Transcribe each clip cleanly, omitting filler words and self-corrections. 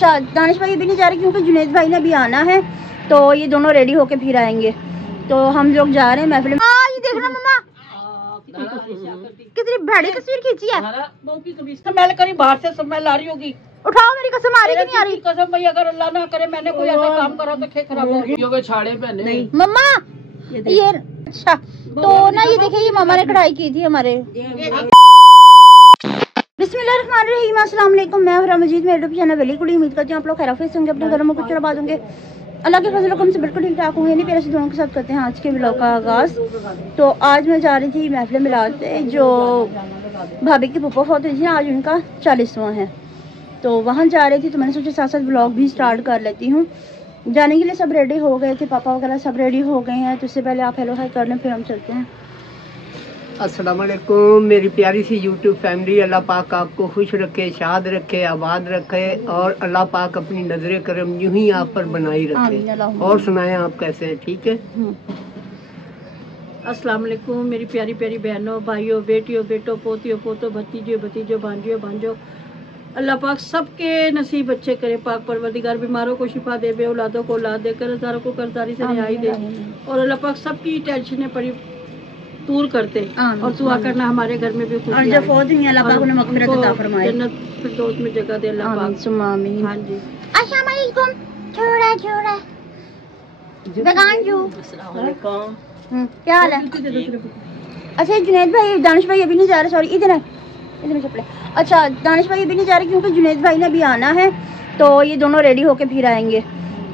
दानिश भाई अभी नहीं जा रहे क्योंकि जुनेद भाई ने भी आना है, तो ये दोनों रेडी होके फिर आएंगे। तो हम लोग जा रहे हैं महफिल में। ये देखना मम्मा कितनी बड़ी तस्वीर खींची है। स्मेल करी बाहर से स्मेल आ रही होगी। उठाओ, मेरी कसम आ रही कि नहीं आ रही? कसम भाई, अगर अल्लाह ना करे मैंने कोई ऐसा काम करा तो खेत खराब हो छाड़े पहने मम्मा। ये अच्छा तो ना, ये देखिए ये मामा ने कढ़ाई की थी हमारे। बिस्मिल्लाहिर्रहमानिर्रहीम, अस्सलाम वालेकुम। मैं हूं मजीद, मेरे यूट्यूब चैनल वेली कुड़ी। उम्मीद करती हूं आप लोग खैरियत होंगे, अपने घरों में कुछ आबाद होंगे, अल्लाह के फजल करम से बिल्कुल ठीक ठाक होंगे। नहीं प्यारे से दोनों के साथ करते हैं आज के व्लॉग का आगाज़। तो आज मैं जा रही थी महफिल मिलाद पे, जो भाभी की पुप्पो फौत हुई थी, आज उनका 40वां है, तो वहाँ जा रही थी। तो मैंने सोचा साथ साथ व्लॉग भी स्टार्ट कर लेती हूँ। जाने के लिए सब रेडी हो गए थे, पापा वगैरह सब रेडी हो गए हैं। तो इससे पहले आप हेलो हाय कर लें, फिर हम चलते हैं। अस्सलाम वालेकुम मेरी प्यारी सी यूट्यूब फैमिली। अल्लाह पाक आपको खुश रखे, शाद रखे, आबाद रखे, और अल्लाह पाक अपनी नजर करम यूं ही आप पर बनाई रखे। और सुनाएं आप कैसे हैं? ठीक है। अस्सलाम वालेकुम मेरी प्यारी प्यारी बहनों, भाइयों, बेटियों, बेटों, पोतियों, पोतों, भतीजियों, भतीजों, भांजियों, भांजों। अल्लाह पाक सबके नसीब अच्छे करे। पाक परवरदिगार बीमारों को शिफा दे, बे औलादों को औलाद दे, कर्जदारों को कर्जदारी से रिहाई दे, और अल्लाह पाक सबकी टेंशनें पड़ी दूर करते। और दुआ करना हमारे घर में भी खुशी आए। अल्लाह पाक उन्हें मग़फ़िरत अता फरमाए, जन्नत फिरदौस में जगह दे अल्लाह पाक। आमीन। हां जी। अस्सलाम वालेकुम। छोड़ा छोड़ा बेगानजू, अस्सलाम वालेकुम। क्या हाल है? अच्छा जुनेद भाई, दानिश भाई अभी नहीं जा रहे, सॉरी इधर है, इधर चपले। अच्छा दानिश भाई अभी नहीं जा रहे क्योंकि जुनेद भाई ने भी आना है, तो ये दोनों रेडी होके फिर आएंगे।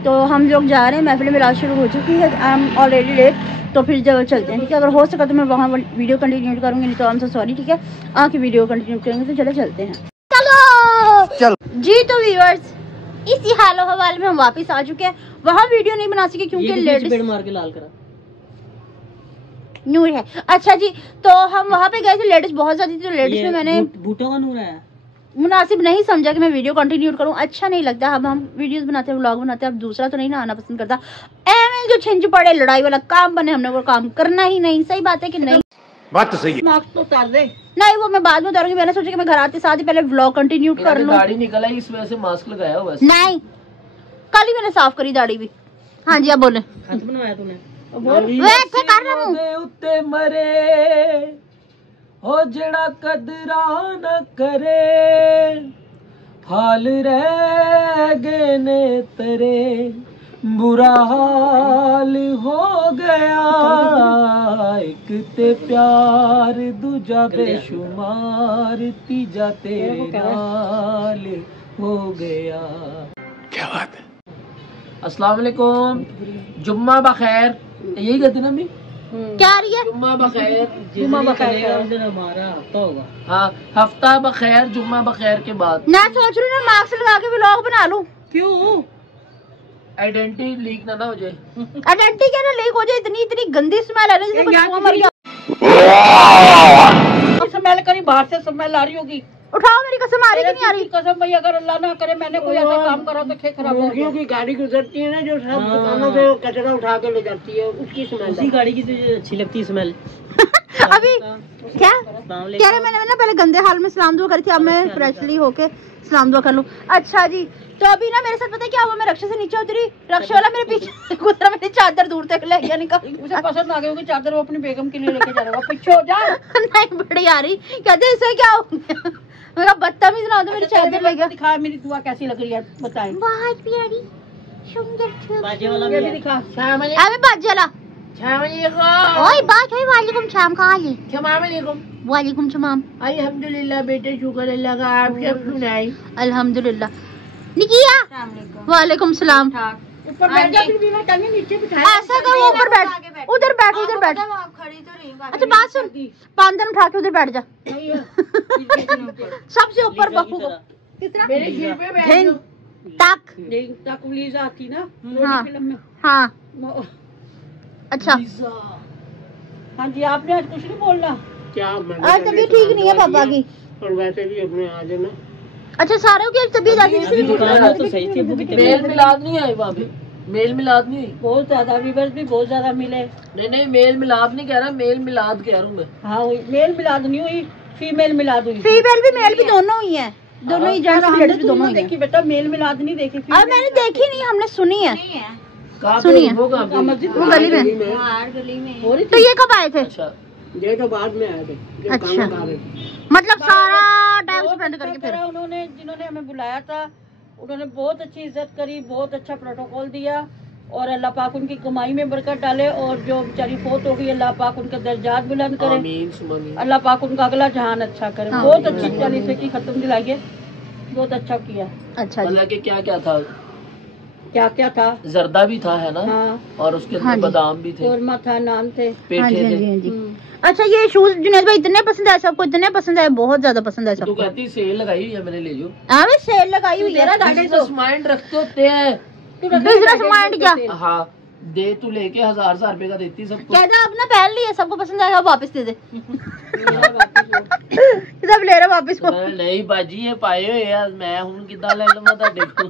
तो हम लोग जा रहे हैं, महफिल मिलाद शुरू हो चुकी है, आई एम ऑलरेडी लेट। तो फिर जब चलते हैं, ठीक है। अगर हो सका तो मैं वहाँ वीडियो कंटिन्यू करूँगी, नहीं तो हम सॉरी, ठीक है। आके वीडियो कंटिन्यू करेंगे। तो चले चलते हैं, चलो जी। तो व्यूअर्स, इसी हालो हवाले में हम वापस आ चुके हैं। वहाँ वीडियो नहीं बना सके क्योंकि लेडीज मार के लाल करा नूर है। अच्छा जी, तो हम वहाँ पे गए थे, लेडीज बहुत ज्यादा थी, तो लेडीज में मैंने बूटों का नूर है, मुनासिब नहीं समझा कि मैं वीडियो कंटिन्यू करूं। अच्छा नहीं लगता। अब हम वीडियोस बनाते हैं, व्लॉग बनाते हैं, अब दूसरा तो नहीं ना आना पसंद करता। एम जो छिंज पड़े लड़ाई वाला काम बने, हमने वो काम करना ही नहीं। सही बात है कि नहीं? बात तो सही है। मास्क तो उतार दे। नहीं, वो मैं बाद में उतारूंगी। मैंने सोचा कि मैं घर आते साथ ही पहले व्लॉग कंटिन्यू कर लूं। दाढ़ी निकल आई, इस वजह से मास्क लगाया हुआ है। नहीं, कल ही मैंने साफ करी दाढ़ी भी। हाँ जी, अब बोले। खत बनवाया तूने? वैसे कर रहा हूं। उत्ते मरे हो जड़ा कदरा न करे, हाल रह गए ने तेरे, बुरा हाल हो गया, एक ते प्यार दूजा बेशुमार, तीजा तेरे नाल हो गया। क्या बात है। अस्सलाम वालेकुम, जुम्मा बखैर। यही कहते ना मैं? क्या आ रही है? जुम्मा बखैर, जुम्मा बखैर हमारा हफ्ता होगा। हाँ, हफ्ता बखैर, जुम्मा बखैर के बाद। मैं सोच रही हूँ ना मास्क लगा के व्लॉग बना लूं। क्यों? आइडेंटिटी लीक ना हो जाए। आइडेंटिटी क्या ना लीक हो जाए? इतनी इतनी गंदी स्मेल आ रही है, जैसे कुछ मर गया। स्मेल करी बाहर से स्मेल आ रही होगी। उठाओ, मेरी कसम आ रही कि नहीं आ रही? कसम भाई, अगर अल्लाह ना करे मैंने कोई ऐसा काम करा तो खेत खराब हो गया। की गाड़ी गुजरती है ना, जो सब दुकानों से कचरा उठा के ले जाती है, उसकी स्मेल। उसी गाड़ी की तुझे अच्छी लगती है स्मेल? अभी क्या कह रहे, मैंने ना पहले गंदे हाल में सलाम दुआ करी थी, अब मैं फ्रेशली होके सलाम दुआ कर लूं। अच्छा जी, तो अभी ना मेरे साथ पता है क्या हुआ? मैं रक्षा से नीचे उतरी, रक्षा वाला मेरे पीछे गुजरा, मेरी चादर दूर तक ले गया निकाल। उसे पसंद आ गई होगी चादर, वो अपनी बेगम के लिए लेके जा रहा है। पीछे हो जा। नहीं बड़ी आ रही, कहते इससे क्या हो गया? मेरा बदतमीज ना हो तो मेरी चादर ले गया। दिखा मेरी दुआ कैसी लग रही है, बताएं। बहुत प्यारी सुंदर। बाजे वाला भी दिखा। अबे बाजे वाला। ओए बात हुई, वालेकुम सलाम। कहाँ है? वालेकुम सलाम। अल्हम्दुलिल्लाह बेटे, शुक्र अल्लाह का। आप सब सुनाई? अल्हम्दुलिल्लाह। निकिया, वालेकुम सलाम। ऊपर बैठ जा, नीचे बिठा। ऐसा करो, ऊपर बैठ, उधर बैठ, उधर बैठ। अच्छा बात सुन, पांदन उठा के उधर बैठ जा। सबसे ऊपर बहू को मेरे सिर पे बैठ तक तक प्लीज आती ना। हाँ फिल्म में। हाँ अच्छा। हाँ जी, आपने आज कुछ नहीं बोलना क्या? आज तबीयत ठीक नहीं है पापा की, और वैसे भी अपने आ जाना। अच्छा सारों की तबीयत तो सही थी। मेल मिलाद नहीं आई वहाँ पे, मेल मिलाद नहीं हुई। बहुत ज्यादा व्यूअर्स भी बहुत ज्यादा मिले। नहीं मेल मिलाद नहीं कह रहा, मेल मिलाद कह रहा हूँ मैं। हाँ मेल मिलाद नहीं हुई, फीमेल मिलाद हुई। फीमेल भी मेल भी दोनों हुई है। दोनों ही जेंट्स भी लेडीज भी दोनों ही देखी बेटा, मेल मिलाद नहीं देखी। अब मैंने देखी नहीं, हमने सुनी है। सुनिए वो गली में। तो ये कब आए थे? अच्छा, ये तो बाद में आए थे। अच्छा, मतलब सारा टाइम स्पेंड करके फिर उन्होंने, जिन्होंने हमें बुलाया था, उन्होंने बहुत अच्छी इज्जत करी, बहुत अच्छा प्रोटोकॉल दिया, और अल्लाह पाक उनकी कमाई में बरकत डाले, और जो बेचारी फोत हो गई अल्लाह पाक उनके दर्जात बुलंद करे, अल्लाह पाक उनका अगला जहान अच्छा करे। बहुत अच्छी चाली से की खत्म दिलाइए, बहुत अच्छा किया। अच्छा जी, क्या क्या था? क्या क्या था? जर्दा भी था, है ना? हाँ। और उसके अंदर बादाम भी थे, कोरमा था, नान थे, पेठे थे। अच्छा, ये शूज जुनैद भाई इतने पसंद आए सबको? इतने पसंद आए? बहुत ज्यादा पसंद आए सबको। तू कहती सेल लगाई हुई है, मैंने ले जो। हाँ, सेल लगाई हुई है ना, बिजनेस माइंड रखते होते हैं। बिजनेस माइंड क्या? हाँ, दे तू लेके 1000 रुपए का देती सबको। कहता अपना पहन लिया, सबको पसंद आएगा, वापस दे दे। सब ले रहा वापस को। नहीं बाजी, ये पाए हुए यार, मैं हूँ कितना ले लूंगा तो देखो।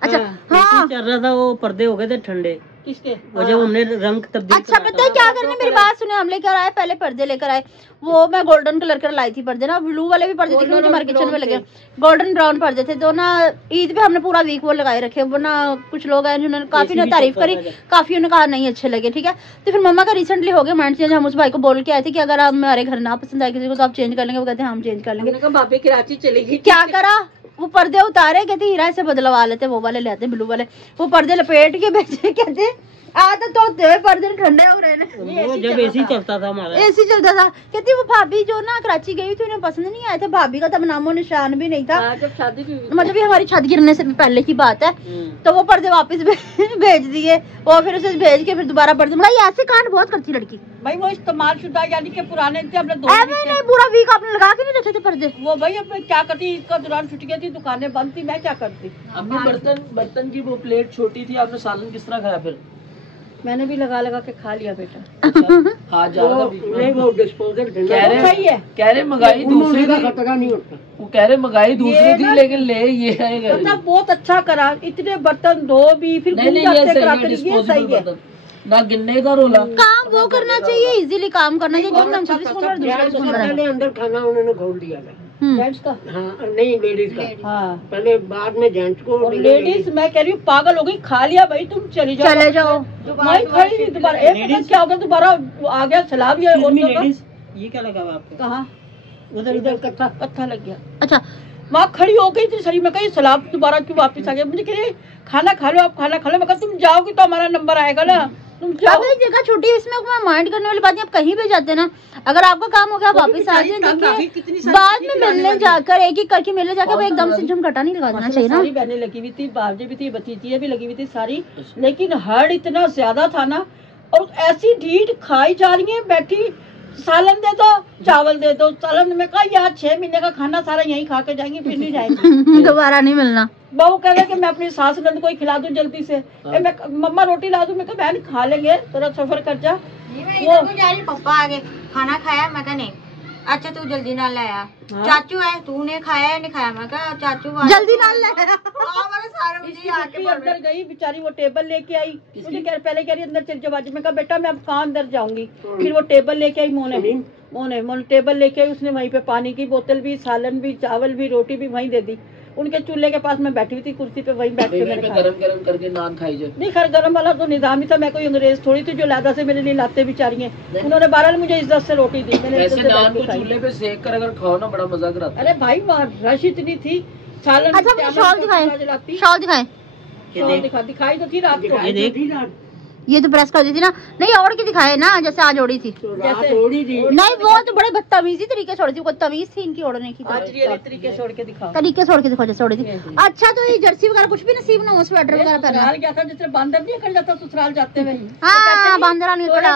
अच्छा हाँ, चल रहा था, वो पर्दे हो गए थे ठंडे। किसके? वो जब हमने रंग तब्दील। अच्छा, पता है क्या करने, मेरी बात सुने, हम लेकर आए पहले पर्दे लेकर आए, वो मैं गोल्डन कलर कर लाई थी पर्दे ना, ब्लू वाले भी पर्दे थे हमारे किचन में लगे, गोल्डन ब्राउन पर्दे थे। तो ना ईद पे हमने पूरा वीक वो लगाए रखे, वो ना कुछ लोग हैं जिन्होंने काफी ना तारीफ करी, काफी ने कहा नहीं अच्छे लगे, ठीक है। तो फिर मम्मा का रिसेंटली हो गया माइंड चेंज, हम उस भाई को बोल के आए थे कि अगर हमारे घर ना पसंद आए किसी को तो आप चेंज कर लेंगे, वो कहते हैं हम चेंज कर लेंगे। भाभी कराची चलेगी, क्या करा, वो पर्दे उतारे, कहते हीरा से बदलवा लेते, वो वाले ले आते ब्लू वाले, वो पर्दे लपेट के बेचे, कहते आदत तो होते हुए पर्दे ठंडे हो रहे हैं। जब एसी चलता था हमारा, एसी चलता था। कहती वो भाभी जो ना कराची गई थी उन्हें पसंद नहीं आया था, भाभी का तब नामो निशान भी नहीं था, जब शादी भी मतलब ये हमारी छत गिरने से भी पहले की बात है। तो वो पर्दे वापस भेज दिए, और फिर उसे भेज के फिर दोबारा पर्दे मंगाई। ऐसे कांड बहुत करती लड़की भाई, वो इस्तेमाल शुदा यानी कि पुराने थे, हमने दो नहीं पूरा वीक आपने लगा के नहीं रखे थे पर्दे। वो भाई अब मैं क्या करती, इसका दौरान छुट गई थी, दुकानें बंद थी, मैं क्या करती। हमने बर्तन की वो प्लेट छोटी थी, आपने सालन किस तरह खाया? फिर मैंने भी लगा लगा के खा लिया बेटा। हाँ, ज्यादा वो डिस्पोजल कह रहे मंगाई दूसरी का खतरा नहीं होता। वो कह रहे मंगाई दूसरी थी, लेकिन ले ये है मतलब बहुत अच्छा करा, इतने बर्तन धो भी फिर नहीं, ये सही है, ना गिनने का रोला। काम वो करना चाहिए, इजीली काम करना चाहिए। अंदर खाना उन्होंने खोल दिया था जेंट्स का। हाँ, नहीं लेडीज का। हाँ, पहले बाद में जेंट्स को। लेडीज मैं कह रही हूँ पागल हो गई, खा लिया भाई, तुम चले जाओ। मैं खड़ी नहीं दोबारा, एक क्या हो गया, दोबारा आ गया सलाब। ये क्या लगा आपको? कहाँ? उधर इधर कत्था लग गया। अच्छा, वहाँ खड़ी हो गई थी सही, मैं कही सलाब दोबारा क्यों वापस आ गया। मुझे कह खाना खा लो, आप खाना खा लो। मैं कहा तुम जाओगी तो हमारा नंबर आएगा ना, तुम जाओ। एक जगह छोटी, इसमें माइंड करने वाली बात नहीं, आप कहीं भी जाते ना, अगर आपका काम हो गया वापस आ जाए, बाद में मिलने जाकर एक एक करके मिलने जाकर एकदम से झमघटा नहीं लगा देना चाहिए ना। सारी बहनें लगी हुई थी, बावजे भी थी, भतीजियाँ भी लगी हुई थी सारी, लेकिन हड़ इतना ज्यादा था ना, और ऐसी ढीठ खाई जा रही है बैठी। सालन दे दो, चावल दे दो, सालन में कहा यार 6 महीने का खाना सारा यहीं खा के जाएंगे, फिर नहीं जाएंगे दोबारा नहीं मिलना। बहू कह रहे कि मैं अपनी सास नंद को ही खिला दूं जल्दी से। मैं मम्मा रोटी ला दूं, मैं कहा बहन खा लेंगे, थोड़ा सफर कर जा। वो पप्पा आ गए, खाना खाया? मैं कहा नहीं। अच्छा तू जल्दी ना लाया। हाँ? चाचू है, तूने खाया या नहीं खाया? मैं कहा चाचू जल्दी ना लाया। सारे मुझे आके अंदर गई बेचारी, वो टेबल लेके आई, मुझे पहले कह रही अंदर चल जाओ बाजू में। कहा बेटा मैं अब कहाँ अंदर जाऊंगी। फिर वो टेबल लेके आई, मोने टेबल लेके आई, उसने वहीं पे पानी की बोतल भी, सालन भी, चावल भी, रोटी भी वहीं दे दी। उनके चूल्हे के पास मैं बैठी हुई थी कुर्सी पे, वहीं बैठ के मैंने गरम करके नान खाई जाए। नहीं खैर गरम वाला तो निजाम ही था, मैं कोई अंग्रेज थोड़ी थी जो लादा से मेरे लिए लाते बेचारी हैं। उन्होंने बहरहाल मुझे इज्जत से रोटी दी, मैंने ऐसे नान को चूल्हे पे सेक कर अगर खाओ ना, बड़ा मजा कराता। अरे भाई रश इतनी थी, सालन। अच्छा शॉल दिखाए, शॉल दिखाए, दिखाई तो थी रात को, ये तो प्रेस कर दी थी ना। नहीं और की दिखाए ना, जैसे आज ओढ़ी थी। जैसे नहीं वो तो बड़े बदतमीजी तरीके से ओढ़ी थी, कोई तमीज थी इनकी ओढ़ने की। तरीके छोड़ के दिखाओ, तरीके छोड़ के दिखाओ जैसे ओढ़ी थी। अच्छा तो ये जर्सी वगैरह कुछ भी नसीब ना हो, स्वेटर वगैरह पहनना गया था, जिससे बांदर नहीं कर जाता ससुराल जाते हुए। हाँ बांदर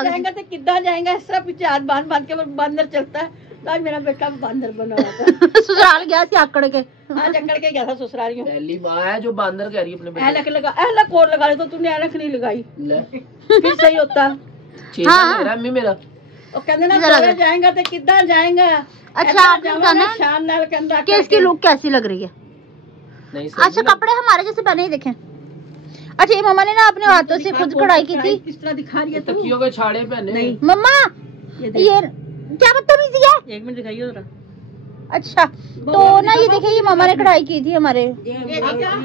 जाएंगे तो कितना जाएंगे, इस तरह पीछे हाथ बांध के बांदर चलता है। आज मेरा बेटा बांदर बना हुआ था। ससुराल गया थी आकड़ के, आज अकड़ के गया था ससुरालियों। पहली माँ है जो बांदर कह रही है अपने बेटे। ऐनक कोड लगा ले, तो तूने ऐनक नहीं लगाई, फिर सही होता। मेरा मेरा और कहते ना जाएगा तो कितना जाएगा। अच्छा आपने कि इसकी लुक कैसी लग रही है? अच्छा कपड़े हमारे जैसे पहने ही देखें। अच्छा ये मम्मा ने ना अपने हाथों से खुद कढ़ाई की थी, किस तरह दिखा रही है तकियों के छाड़े पहने। मम्मा ये क्या बदतमीजी है? 1 मिनट दिखाइए जरा। अच्छा तो ना ये देखिए, ये मामा ने कढ़ाई की थी हमारे।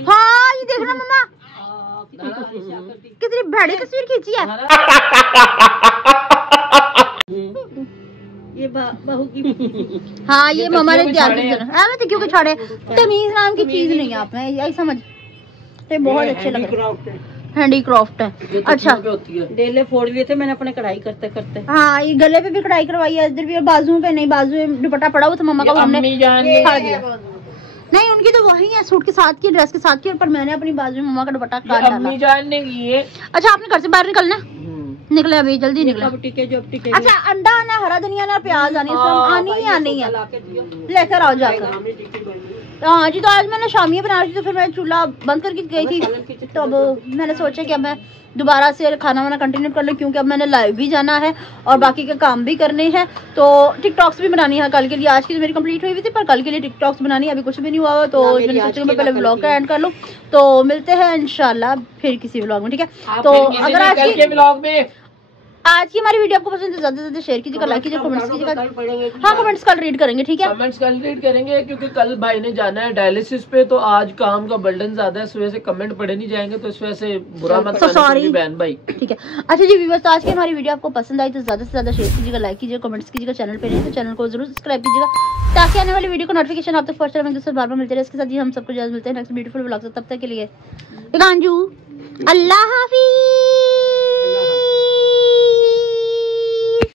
हाँ ये देखना मामा, कितनी बड़ी तस्वीर खींची है। ये बहू की हाँ ये मामा ने तैयार की। क्यों के छाड़े, तमीज नाम की चीज नहीं है आप में, यही समझ। तो बहुत अच्छे लग रहे हैं, हैंडीक्राफ्ट है। अच्छा डेले फोड़ लिए थे मैंने अपने कढ़ाई करते करते। हाँ ये गले पे भी कढ़ाई करवाई है, इधर भी, और बाजू पे नहीं, बाजू में दुपट्टा पड़ा हुआ था मम्मा का, हमने खा दिया। नहीं उनकी तो वही है, सूट के साथ की, ड्रेस के साथ की, पर मैंने अपनी बाजू में मम्मा का दुपट्टा काट डाला। अम्मी जान ने की है। अच्छा आपने घर से बाहर निकलना? निकले अभी, जल्दी निकले। टिके अच्छा अंडा आना, हरा धनिया ना, प्याज आनी, आनी ही आनी है, लेकर आओ जाकर। हाँ जी तो आज मैंने शामिया बना रही थी, तो फिर मैं चूल्हा बंद करके गई थी, तो अब मैंने सोचा कि अब मैं दोबारा से खाना वाना कंटिन्यू कर लूँ, क्योंकि अब मैंने लाइव भी जाना है और बाकी के काम भी करने हैं, तो टिकटॉक्स भी बनानी है कल के लिए। आज की तो मेरी कंप्लीट हुई थी, पर कल के लिए टिकटॉक्स बनानी है, अभी कुछ भी नहीं हुआ, तो मैंने सोचा मैं पहले व्लॉग का एंड कर लूँ। तो मिलते हैं इंशाल्लाह फिर किसी व्लॉग में, ठीक है। तो अगर आज के व्लॉग में आज की हमारी वीडियो आपको पसंद है, ज्यादा से ज्यादा शेयर कीजिएगा, लाइक कीजिएगा, कमेंट्स कीजिएगा। हाँ कमेंट्स कल रीड करेंगे, ठीक है, कमेंट्स कल रीड करेंगे, क्योंकि कल भाई ने जाना है डायलिसिस पे, तो आज काम का बर्डन ज्यादा है, इस वजह से कमेंट पढ़े नहीं जाएंगे, तो इस वजह से बुरा मत मानिए बहन भाई, ठीक है। अच्छा जी व्यूअर्स, तो आज की हमारी वीडियो आपको पसंद आई तो ज्यादा से ज्यादा शेयर कीजिएगा, लाइक कीजिएगा, कमेंट्स कीजिएगा, चैनल पे नहीं तो चैनल को जरूर सब्सक्राइब कीजिएगा, ताकि आने वाली वीडियो को नोटिफिकेशन आप तक फर्स्ट टाइम दूसरे बार बार मिलते रहे। इसके साथ ही हम सबको इजाजत मिलते हैं नेक्स्ट ब्यूटीफुल व्लॉग से, तब तक के लिए अल्लाह हाफिज।